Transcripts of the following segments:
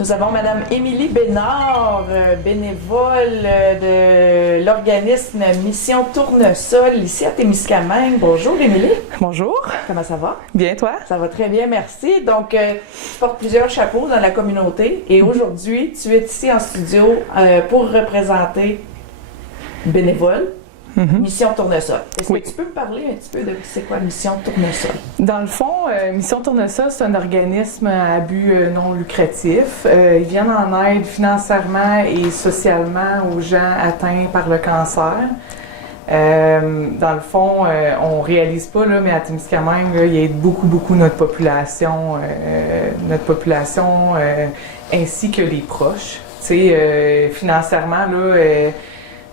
Nous avons Madame Émilie Bénard, bénévole de l'organisme Mission Tournesol ici à Témiscamingue. Bonjour Émilie. Bonjour. Comment ça va? Bien, toi? Ça va très bien, merci. Donc, tu portes plusieurs chapeaux dans la communauté et aujourd'hui, tu es ici en studio pour représenter bénévole. Mission Tournesol. Est-ce que tu peux me parler un petit peu de c'est quoi Mission Tournesol? Dans le fond, Mission Tournesol, c'est un organisme à but non lucratif. Ils viennent en aide financièrement et socialement aux gens atteints par le cancer. Dans le fond, on réalise pas, là, mais à Témiscamingue, là, il aide beaucoup notre population ainsi que les proches. Tu sais, financièrement, là,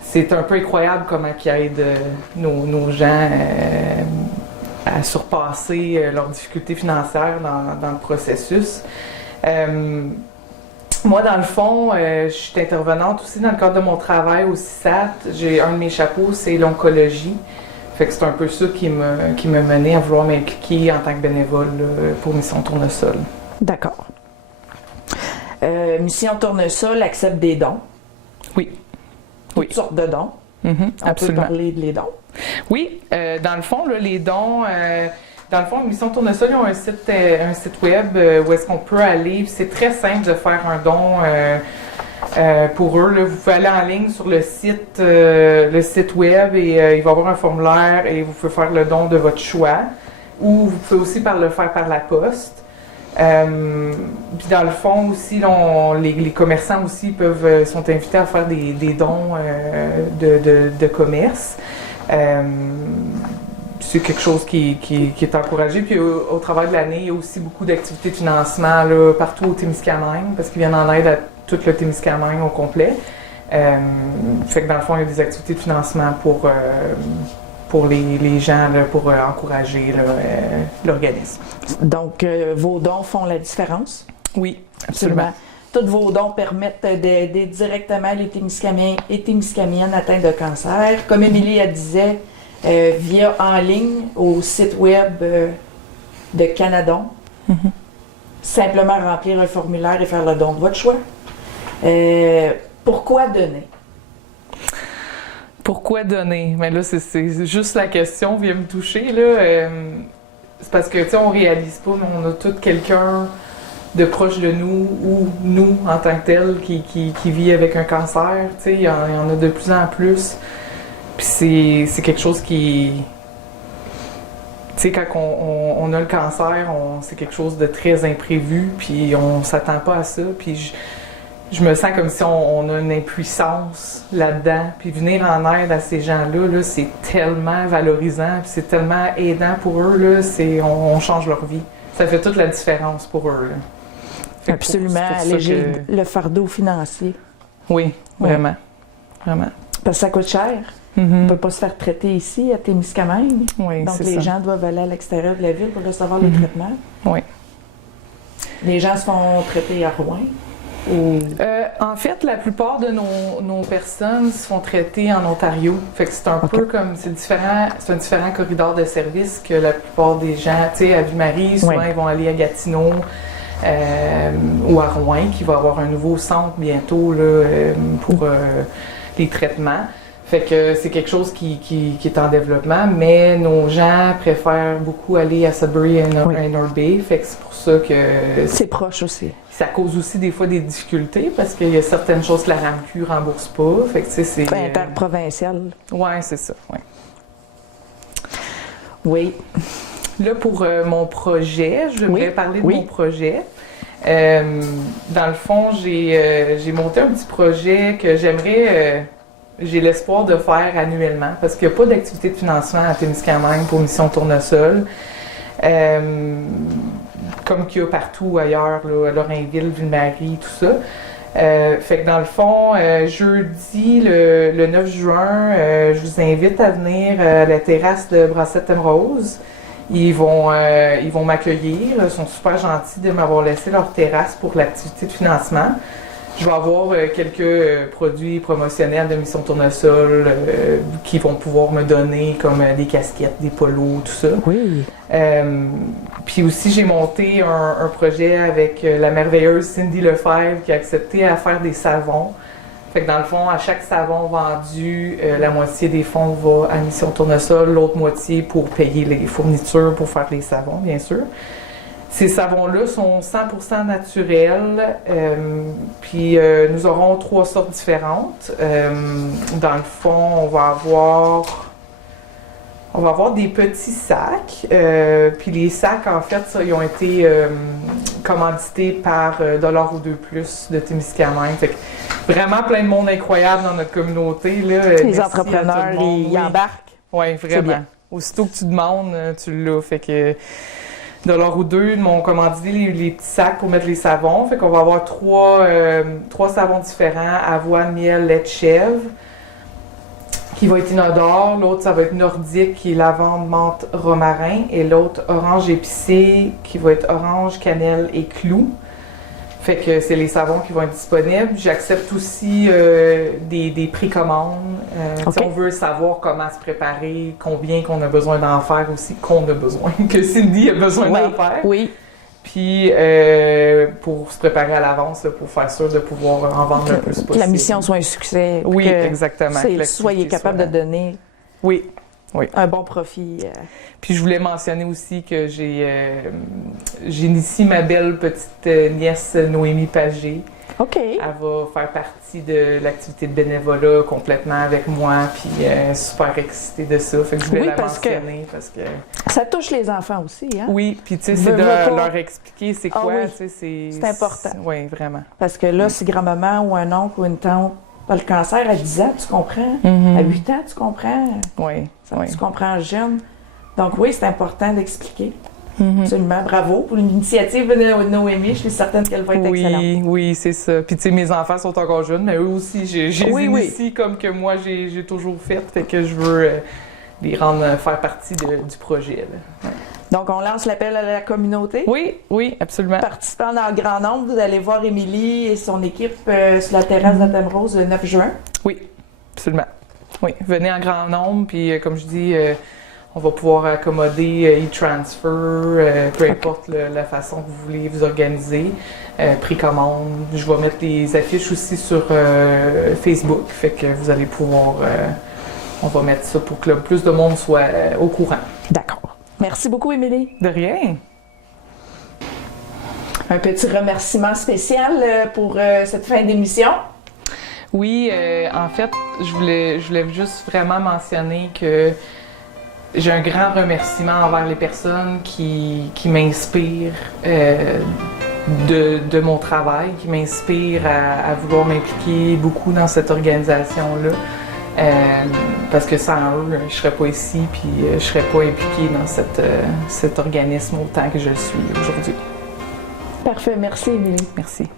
c'est un peu incroyable comment ils aident nos gens à surpasser leurs difficultés financières dans le processus. Moi, dans le fond, je suis intervenante aussi dans le cadre de mon travail au CISAT. J'ai un de mes chapeaux, c'est l'oncologie. Fait que c'est un peu ça qui m'a mené à vouloir m'impliquer en tant que bénévole là, pour Mission Tournesol. D'accord. Mission Tournesol accepte des dons. Oui. Toutes sortes de dons. On Absolument. peut parler des dons. Oui, dans le fond, là, les dons, dans le fond, Mission Tournesol, ils ont un site web où est-ce qu'on peut aller. C'est très simple de faire un don pour eux. Là. Vous pouvez aller en ligne sur le site web et il va y avoir un formulaire et vous pouvez faire le don de votre choix. Ou vous pouvez aussi le faire par la poste. Puis dans le fond aussi, là, les commerçants aussi sont invités à faire des dons de commerce. C'est quelque chose qui est encouragé. Puis au travers de l'année, il y a aussi beaucoup d'activités de financement là, partout au Témiscamingue, parce qu'ils viennent en aide à tout le Témiscamingue au complet. Fait que dans le fond, il y a des activités de financement pour les gens, là, pour encourager l'organisme. Donc, vos dons font la différence? Oui, absolument. Tous vos dons permettent d'aider directement les Témiscamingiennes atteintes de cancer. Comme Émilie elle disait, via en ligne au site web de Canadon. Simplement remplir un formulaire et faire le don de votre choix. Pourquoi donner? Pourquoi donner? Mais là, c'est juste la question vient me toucher. Là. C'est parce que, tu sais, on réalise pas, mais on a tout quelqu'un de proche de nous ou nous, en tant que tel, qui vit avec un cancer. Tu sais, il y en a de plus en plus. Puis c'est quelque chose qui... Tu sais, quand on a le cancer, c'est quelque chose de très imprévu, puis on s'attend pas à ça. Puis je me sens comme si on a une impuissance là-dedans. Puis venir en aide à ces gens-là, là, c'est tellement valorisant, puis c'est tellement aidant pour eux. Là, on change leur vie. Ça fait toute la différence pour eux. Là. Absolument, alléger le fardeau financier. Oui, vraiment. Vraiment. Parce que ça coûte cher. On ne peut pas se faire traiter ici, à Témiscamingue. Oui, donc, c'est les ça. gens doivent aller à l'extérieur de la ville pour recevoir le traitement. Oui. Les gens se font traiter à Rouen. En fait, la plupart de nos personnes se font traiter en Ontario. Fait que c'est un peu comme, c'est un différent corridor de service que la plupart des gens, tu sais, à Ville-Marie, souvent ils vont aller à Gatineau ou à Rouen, qui va avoir un nouveau centre bientôt là, pour les traitements. Fait que c'est quelque chose qui est en développement, mais nos gens préfèrent beaucoup aller à Sudbury et North Bay. Fait que c'est pour ça que... C'est proche aussi. Ça cause aussi des fois des difficultés parce qu'il y a certaines choses que la RAMQ ne rembourse pas. Fait que c'est... interprovincial. Oui, c'est ça. Ouais. Oui. Là, pour mon projet, je voudrais parler de mon projet. Dans le fond, j'ai monté un petit projet que j'aimerais... j'ai l'espoir de faire annuellement parce qu'il n'y a pas d'activité de financement à Témiscamingue pour Mission Tournesol. Comme qu'il y a partout ailleurs, là, à Lorrainville, Ville-Marie, tout ça. Fait que dans le fond, jeudi, le 9 juin, je vous invite à venir à la terrasse de Brassette Emeraude. Ils vont m'accueillir. Ils sont super gentils de m'avoir laissé leur terrasse pour l'activité de financement. Je vais avoir quelques produits promotionnels de Mission Tournesol qui vont pouvoir me donner, comme des casquettes, des polos, tout ça. Oui. Puis aussi, j'ai monté un projet avec la merveilleuse Cindy Lefebvre qui a accepté à faire des savons. Fait que dans le fond, à chaque savon vendu, la moitié des fonds va à Mission Tournesol, l'autre moitié pour payer les fournitures pour faire les savons, bien sûr. Ces savons-là sont 100% naturels, puis nous aurons 3 sortes différentes. Dans le fond, on va avoir des petits sacs, puis les sacs, en fait, ça, ils ont été commandités par Dollar ou Deux Plus de Témiscamingue. Fait que vraiment plein de monde incroyable dans notre communauté. Là. Les entrepreneurs, ils embarquent. Oui, vraiment. Aussitôt que tu demandes, tu l'as. Fait que Dollar ou Deux m'ont commandé les petits sacs pour mettre les savons. Fait qu'on va avoir 3 savons différents, avoine, miel, lait de chèvre, qui va être inodore. L'autre, ça va être nordique, qui est lavande, menthe, romarin. Et l'autre, orange épicé, qui va être orange, cannelle et clou. Fait que c'est les savons qui vont être disponibles. J'accepte aussi des précommandes. Si on veut savoir comment se préparer, combien qu'on a besoin d'en faire aussi, que Cindy a besoin d'en faire. Oui. Puis pour se préparer à l'avance, là, pour faire sûr de pouvoir en vendre le plus possible. Que la mission soit un succès. Oui, exactement. Que soyez capable de donner un bon profit. Puis je voulais mentionner aussi que j'initie ma belle petite nièce Noémie Pagé. OK. Elle va faire partie de l'activité de bénévolat complètement avec moi, puis super excitée de ça. Fait que je voulais la mentionner parce que ça touche les enfants aussi, hein? Oui, puis tu sais, c'est de leur expliquer c'est quoi, tu sais, c'est important. Oui, vraiment. Parce que là, si grand-maman ou un oncle ou une tante a le cancer à 10 ans, tu comprends? À 8 ans, tu comprends? Oui. Tu comprends jeune. Donc oui, c'est important d'expliquer. Absolument. Bravo pour l'initiative de Noémie. Je suis certaine qu'elle va être excellente. Oui, c'est ça. Puis tu sais, mes enfants sont encore jeunes, mais eux aussi, j'ai initie comme que moi, j'ai toujours fait. Fait que je veux les rendre faire partie du projet. Là. Ouais. Donc, on lance l'appel à la communauté. Oui, absolument. Participant en grand nombre, vous allez voir Émilie et son équipe sur la terrasse de Thème Rose le 9 juin. Oui, absolument. Oui, venez en grand nombre, puis comme je dis, on va pouvoir accommoder e-transfer, peu importe la façon que vous voulez vous organiser, précommande. Je vais mettre les affiches aussi sur Facebook, fait que vous allez pouvoir, on va mettre ça pour que le plus de monde soit au courant. D'accord. Merci beaucoup, Émilie. De rien. Un petit remerciement spécial pour cette fin d'émission. Oui, en fait, je voulais juste vraiment mentionner que j'ai un grand remerciement envers les personnes qui m'inspirent de mon travail, qui m'inspirent à vouloir m'impliquer beaucoup dans cette organisation-là. Parce que sans eux, je ne serais pas ici, puis je ne serais pas impliquée dans cet organisme autant que je le suis aujourd'hui. Parfait. Merci, Émilie. Merci.